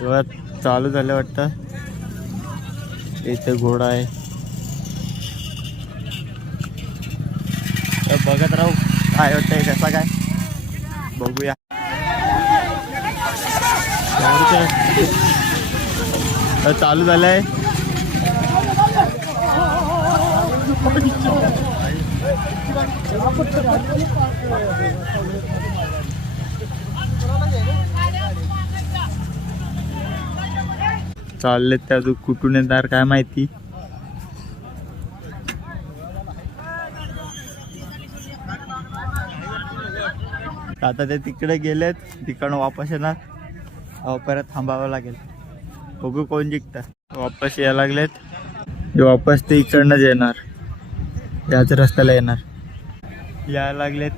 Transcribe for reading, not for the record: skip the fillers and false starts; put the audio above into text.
तेव्हा चालू झालं वाटतं. इथे घोडा आहे, तर बघत राहू काय वाटतंय कसा काय बघूया. तर चालू झालंय. चालले त्या कुठून येणार काय माहिती. आता ते तिकडे गेलेत, तिकडून वापस येणार. परत थांबावं लागेल. बघू कोण जिंकतं. वापस यायला लागलेत. वापस ते इकडनंच येणार, याच रस्त्याला येणार. यायला लागलेत.